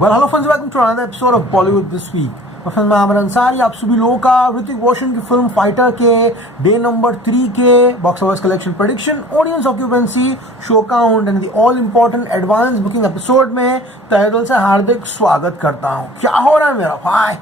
Well, hello friends, welcome to another episode of Bollywood This Week. मैं आमिर अंसारी आप सभी लोगों का ऋतिक रोशन की फिल्म फाइटर के डे नंबर 3 के box office collection prediction, audience occupancy, show count and the all important advance booking episode में तहे दिल से हार्दिक स्वागत करता हूँ। क्या हो रहा है मेरा भाई?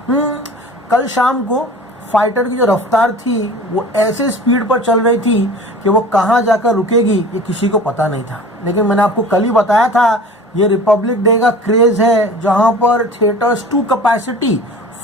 कल शाम को फाइटर की जो रफ्तार थी वो ऐसे स्पीड पर चल रही थी कि वो कहाँ जाकर रुकेगी ये किसी को पता नहीं था। लेकिन मैंने आपको कल ही बताया था ये रिपब्लिक डे का क्रेज़ है जहाँ पर थिएटर्स टू कैपेसिटी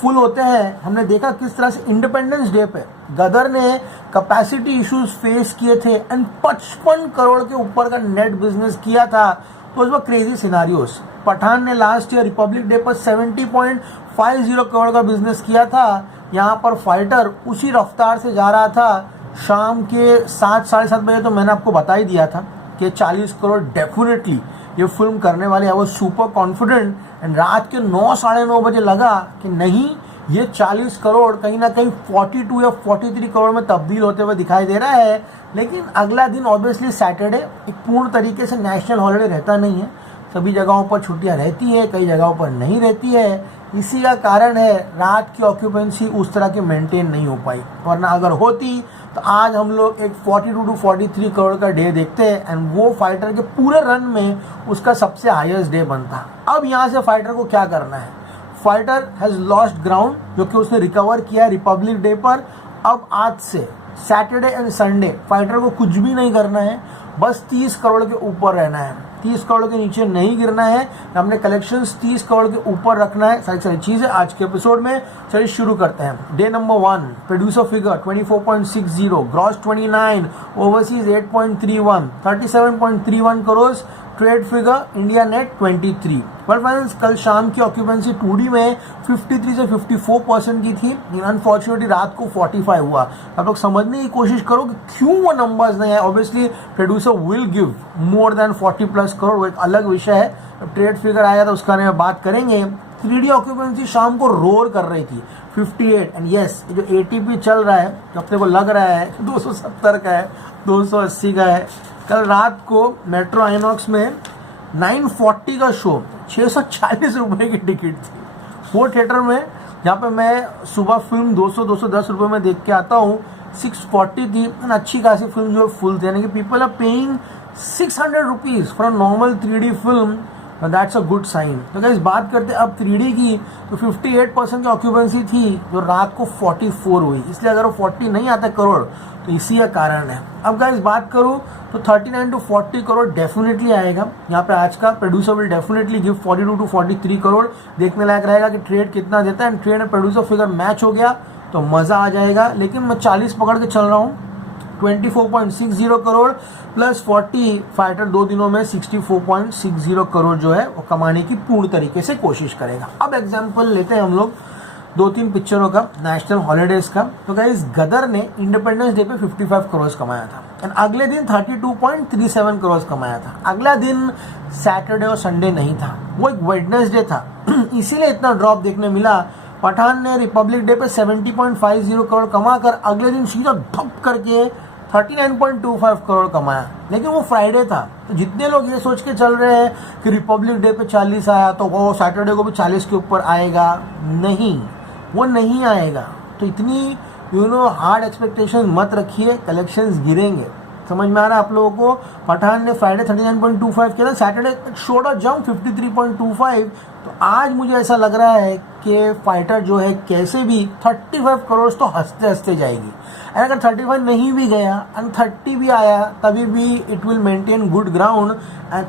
फुल होते हैं। हमने देखा किस तरह से इंडिपेंडेंस डे पे गदर ने कैपेसिटी इश्यूज फेस किए थे एंड 55 करोड़ के ऊपर का नेट बिजनेस किया था। तो उस वक्त क्रेजी सिनारियोस। पठान ने लास्ट ईयर रिपब्लिक डे पर 70.50 करोड़ का बिजनेस किया था। यहाँ पर फाइटर उसी रफ्तार से जा रहा था। शाम के 7 साढ़े 7 बजे तो मैंने आपको बता ही दिया था कि 40 करोड़ डेफिनेटली ये फिल्म करने वाली है। वो सुपर कॉन्फिडेंट एंड रात के 9 साढ़े 9 बजे लगा कि नहीं, ये 40 करोड़ कहीं ना कहीं 42 या 43 करोड़ में तब्दील होते हुए दिखाई दे रहा है। लेकिन अगला दिन ऑब्वियसली सैटरडे एक पूर्ण तरीके से नेशनल हॉलिडे रहता नहीं है। सभी जगहों पर छुट्टियां रहती है, कई जगहों पर नहीं रहती है। इसी का कारण है रात की ऑक्यूपेंसी उस तरह की मेंटेन नहीं हो पाई, वरना अगर होती तो आज हम लोग एक 42 to 43 करोड़ का डे देखते हैं एंड वो फाइटर के पूरे रन में उसका सबसे हाईएस्ट डे बनता। अब यहाँ से फाइटर को क्या करना है? फाइटर हैज़ लॉस्ट ग्राउंड जो कि उसने रिकवर किया रिपब्लिक डे पर। अब आज से सैटरडे एंड संडे फाइटर को कुछ भी नहीं करना है, बस 30 करोड़ के ऊपर रहना है, 30 करोड़ के नीचे नहीं गिरना है। हमने कलेक्शंस 30 करोड़ के ऊपर रखना है। सारी चीज़ें आज के एपिसोड में। चलिए शुरू करते हैं। Day number 1 producer figure 24.60, gross 29, overseas 8.31, 37.31 crore, trade figure India net 23। Well friends, कल शाम की ऑक्यूपेंसी 2D में 53 से 54% की थी। अनफॉर्चुनेटली रात को 45 हुआ। आप लोग समझने की कोशिश करो कि क्यों वो नंबर्स नहीं है। Obviously producer will give more than 40+ crore, वो एक अलग विषय है। जब ट्रेड फिगर आएगा तो उसका बारे में बात करेंगे। 3D ऑक्यूपेंसी शाम को रोर कर रही थी 58 एंड यस, जो ATP चल रहा है जो अपने को लग रहा है 270 का है, 280 का है। कल रात को मेट्रो आइनॉक्स में 940 का शो 640 रुपये की टिकट थी। वो थिएटर में जहाँ पे मैं सुबह फिल्म 200-210 रुपये में देख के आता हूँ 640 थी। अच्छी खासी फिल्म जो फुल थी, यानी कि people are paying 600 rupees for a normal 3D film. That's a good sign. तो गाइस बात करते हैं अब 3D की, तो 58% की ऑक्यूपेंसी थी जो रात को 44 हुई। इसलिए अगर वो 40 नहीं आता करोड़ तो इसी का कारण है। अब गाइस बात करूँ तो 39 to 40 करोड़ डेफिनेटली आएगा। यहाँ पे आज का producer will definitely give 42 to 43 crore. देखने लायक रहेगा कि ट्रेड कितना देता है and trade and producer figure match हो गया तो मज़ा आ जाएगा। लेकिन मैं 40 पकड़ के चल रहा हूँ। 24.60 करोड़ प्लस 40, फाइटर 2 दिनों में 64.60 करोड़ जो है वो कमाने की पूर्ण तरीके से कोशिश करेगा। अब एग्जांपल लेते हैं हम लोग 2-3 पिक्चरों का, नेशनल हॉलीडेज का। तो गाइस गदर ने इंडिपेंडेंस डे पे 55 करोड़ कमाया था एंड अगले दिन 32.37 करोड़ कमाया था। अगला दिन सैटरडे और संडे नहीं था, वो एक वेडनेसडे था। इसीलिए इतना ड्रॉप देखने मिला। पठान ने रिपब्लिक डे पे 70.50 करोड़ कमा कर अगले दिन सीधा धप करके 39.25 करोड़ कमाया। लेकिन वो फ्राइडे था, तो जितने लोग ये सोच के चल रहे हैं कि रिपब्लिक डे पे 40 आया तो वो सैटरडे को भी 40 के ऊपर आएगा, नहीं, वो नहीं आएगा। तो इतनी हार्ड एक्सपेक्टेशन मत रखिए, कलेक्शंस गिरेंगे। समझ में आ रहा है आप लोगों को? पठान ने फ्राइडे 39.25 किया था, सैटरडे शोड ऑफ जंप 53.25। तो आज मुझे ऐसा लग रहा है कि फाइटर जो है कैसे भी 35 करोड़ तो हंसते हंसते जाएगी। एंड अगर 35 नहीं भी गया एंड 30 भी आया तभी भी it will maintain good ground.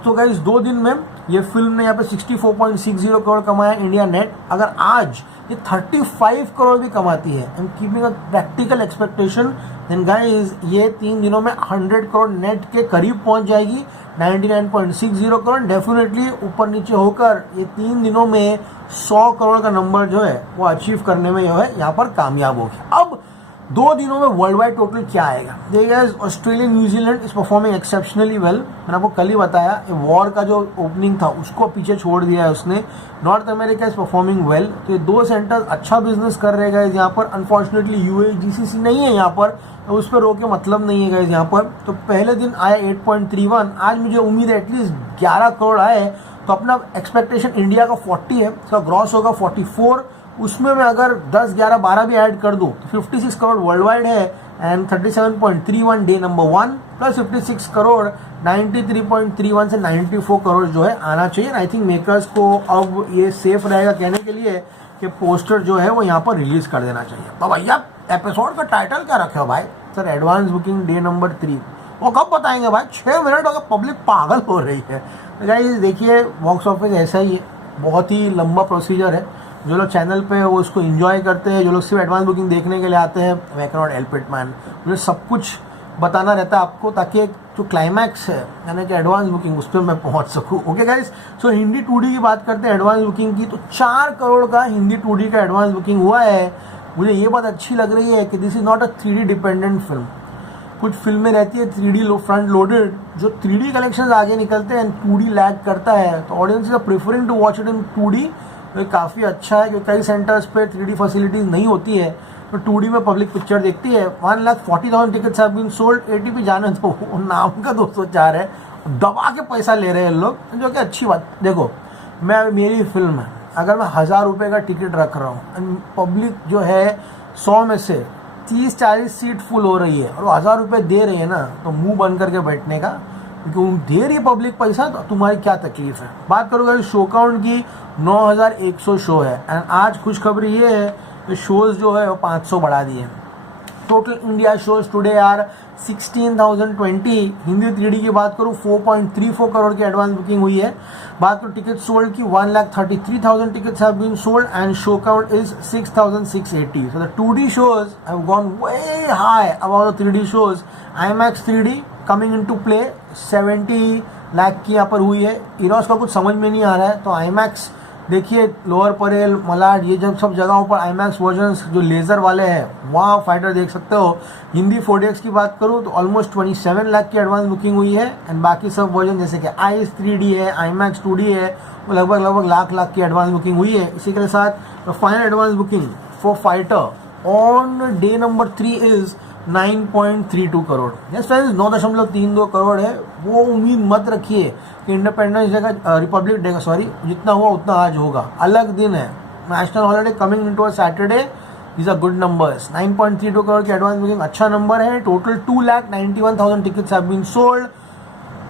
तो गाइस 2 दिन में ये फिल्म ने यहाँ पे 64.60 करोड़ कमाया इंडिया नेट। अगर आज ये 35 करोड़ भी कमाती है and keeping a practical expectation, then guys ये 3 दिनों में 100 करोड़ नेट के करीब पहुंच जाएगी। 99.60 करोड़ डेफिनेटली ऊपर नीचे होकर ये 3 दिनों में 100 करोड़ का नंबर जो है वो अचीव करने में जो है यहाँ पर कामयाब होगी। अब 2 दिनों में वर्ल्ड वाइड टोटल क्या आएगा? देखिए, Australia New Zealand is performing exceptionally well. मैंने आपको कल ही बताया, ये वॉर का जो ओपनिंग था उसको पीछे छोड़ दिया है उसने। North America is performing well. तो ये 2 सेंटर्स अच्छा बिजनेस कर रहे हैं यहाँ पर। अनफॉर्चुनेटली UAE GCC नहीं है यहाँ पर, तो उस पर रोके मतलब नहीं है गाइस यहाँ पर। तो पहले दिन आया 8.31, आज मुझे उम्मीद है एटलीस्ट 11 करोड़ आए तो अपना एक्सपेक्टेशन इंडिया का 40 है, उसका ग्रॉस होगा 44, उसमें मैं अगर 10, 11, 12 भी ऐड कर दूँ तो 56 करोड़ वर्ल्ड वाइड है and 37.31 day number 1 plus 56 crore 93.31 से 94 करोड़ जो है आना चाहिए। आई थिंक मेकर्स को अब ये सेफ रहेगा कहने के लिए कि पोस्टर जो है वो यहाँ पर रिलीज कर देना चाहिए। तो भैया एपिसोड का टाइटल क्या रखे हो भाई? Sir advance booking day number 3, वो कब बताएंगे भाई? 6 मिनट हो गए, पब्लिक पागल हो रही है। तो गाइस देखिए बॉक्स ऑफिस ऐसा ही है, बहुत ही लंबा प्रोसीजर है। जो लोग चैनल पे वो उसको एंजॉय करते हैं, जो लोग सिर्फ एडवांस बुकिंग देखने के लिए आते हैं, I can not help it man. मुझे सब कुछ बताना रहता है आपको ताकि एक जो क्लाइमैक्स है यानी कि एडवांस बुकिंग उस पर मैं पहुंच सकूं। ओके गाइस, सो हिंदी 2D की बात करते हैं एडवांस बुकिंग की, तो 4 करोड़ का हिंदी 2D का एडवांस बुकिंग हुआ है। मुझे ये बात अच्छी लग रही है कि this is not a 3D dependent film. कुछ फिल्में रहती है 3D फ्रंट लोडेड, जो 3D कलेक्शंस आगे निकलते हैं एंड 2D लैग करता है, तो audience are preferring to watch it in 2D। तो काफ़ी अच्छा है क्योंकि कई सेंटर्स पे 3D फैसिलिटीज नहीं होती है, तो 2D में पब्लिक पिक्चर देखती है। 1,40,000 tickets have been sold. ATP जाने तो नाम का 204 है, दबा के पैसा ले रहे हैं लोग, जो कि अच्छी बात। देखो मेरी फिल्म है, अगर मैं 1,000 रुपये का टिकट रख रहा हूँ एंड पब्लिक जो है 100 में से 30-40 सीट फुल हो रही है और 1,000 रुपये दे रही है ना, तो मुंह बंद करके बैठने का, क्योंकि दे रही पब्लिक पैसा, तो तुम्हारी क्या तकलीफ है। बात करोगे शो काउंट की, 9,100 शो है एंड आज खुशखबरी ये है कि शोज जो है वो 500 बढ़ा दिए। Total India shows today are 16,020। Hindi 3D की बात करूँ 4.34 करोड़ की एडवांस बुकिंग हुई है। बात करूँ टिकट सोल्ड की 1,33,000 tickets have been sold and show count is 6,680। So the 2D shows have gone way high above the 3D shows. IMAX 3D coming into play 70 lakh की यहाँ पर हुई है। इरोस का कुछ समझ में नहीं आ रहा है, तो IMAX देखिए लोअर परेल, मलाड, ये जब सब जगहों पर IMAX वर्जन्स जो लेज़र वाले हैं वहाँ फाइटर देख सकते हो। हिंदी 4DX की बात करूँ तो ऑलमोस्ट 27 लाख की एडवांस बुकिंग हुई है एंड बाकी सब वर्जन जैसे कि ICE 3D है, IMAX 2D है, वो लगभग लाख की एडवांस बुकिंग हुई है। इसी के साथ final advance booking for Fighter on day number 3 is 9.32 crore. Yes friends, 9.32 crore है। वो उम्मीद मत रखिए कि इंडिपेंडेंस डे का, रिपब्लिक डे का सॉरी, जितना हुआ उतना आज होगा। अलग दिन है, national holiday coming into a Saturday. These are good numbers. 9.32 crore की एडवांस बुकिंग अच्छा नंबर है। Total 2,91,000 tickets have been sold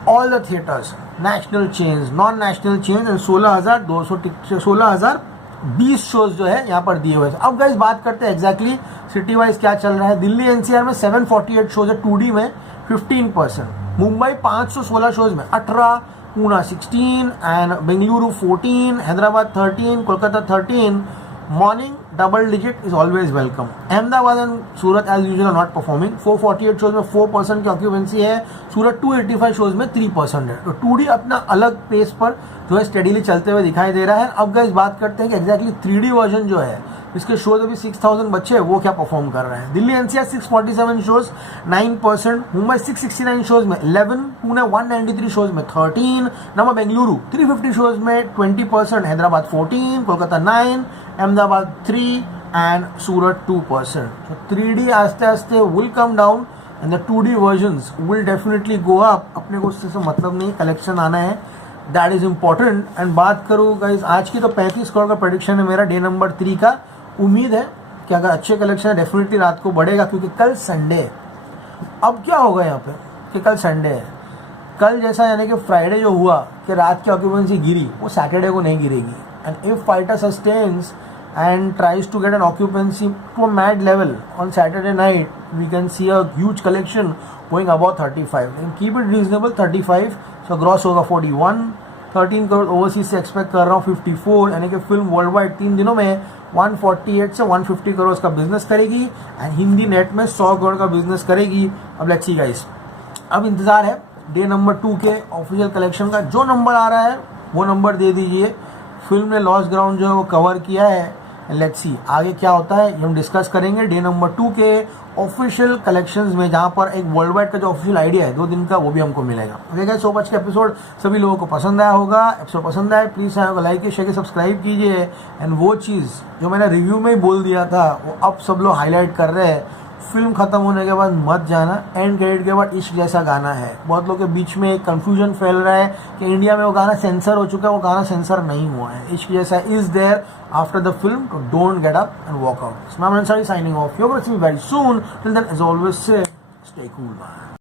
all the theatres, national chains, non national chains and 16,20 shows जो है यहाँ पर दिए हुए हैं। अब गाइस बात करते हैं एग्जैक्टली सिटी वाइज क्या चल रहा है। दिल्ली NCR में 748 शोज है 2D में 15%, मुंबई 516 शोज में 18, Poona 16 and Bengaluru 14, Hyderabad 13, Kolkata 13। Morning double digit is always welcome. Ahmedabad and Surat as usual not performing. 448 shows में 4% की ऑक्यूपेंसी है। सूरत 285 शोज में 3% है। तो 2D अपना अलग पेस पर जो है स्टेडीली चलते हुए दिखाई दे रहा है। अब गाइस बात करते हैं कि एग्जैक्टली 3D वर्जन जो है, इसके शोज अभी 6,000 बच्चे वो क्या परफॉर्म कर रहे हैं। Delhi NCR 647 shows 9%, Mumbai 669 shows में 11, पुणे 193 शोज में 13, नवा बेंगलुरु 350 शोज में 20%, Hyderabad 14, Kolkata 9, Ahmedabad 3 and Surat 2%. So 3D आस्ते आस्ते will come down and the 2D versions will definitely go up. अपने को उससे मतलब नहीं, कलेक्शन आना है, दैट इज इम्पोर्टेंट। एंड बात करूँ गाइस आज की, तो 35 करोड़ का प्रेडिक्शन है मेरा डे नंबर 3 का। उम्मीद है कि अगर अच्छे कलेक्शन है डेफिनेटली रात को बढ़ेगा, क्योंकि कल संडे है। अब क्या होगा यहाँ पे कि कल संडे है, कल जैसा यानी कि फ्राइडे जो हुआ कि रात की ऑक्यूपेंसी गिरी, वो सैटरडे को नहीं गिरेगी। And if fighter sustains and tries to get an occupancy to a mad level on Saturday night, we can see a huge collection going above 35 and keep it reasonable 35. So gross होगा 41, 13 crore overseas से expect कर रहा हूँ 54, यानी कि film world wide 3 दिनों में 148 से 150 करोड़ का बिजनेस करेगी एंड हिंदी नेट में 100 करोड़ का बिजनेस करेगी। अब लेट्स सी गाइस, अब इंतजार है डे नंबर 2 के ऑफिशियल कलेक्शन का। जो नंबर आ रहा है वो नंबर दे दीजिए। फिल्म ने लॉस्ट ग्राउंड जो है वो कवर किया है। लेट्स सी आगे क्या होता है, हम डिस्कस करेंगे डे नंबर 2 के ऑफिशियल कलेक्शंस में, जहां पर एक वर्ल्ड वाइड का जो ऑफिशियल आइडिया है 2 दिन का, वो भी हमको मिलेगा। ओके गाइस, सो मच का एपिसोड सभी लोगों को पसंद आया होगा। एपिसोड पसंद आए प्लीज चैनल को लाइक शेयर सब्सक्राइब कीजिए। एंड वो चीज़ जो मैंने रिव्यू में ही बोल दिया था वो अब सब लोग हाईलाइट कर रहे हैं, फिल्म खत्म होने के बाद मत जाना, एंड क्रेडिट के बाद इश्क जैसा गाना है। बहुत लोग के बीच में एक कंफ्यूजन फैल रहा है कि इंडिया में वो गाना सेंसर हो चुका है, वो गाना सेंसर नहीं हुआ है। इश्क जैसा is there after the film, तो don't get up and walk out. मैं Aman Ansari signing off, you will see me very soon, till then as always say stay cool man.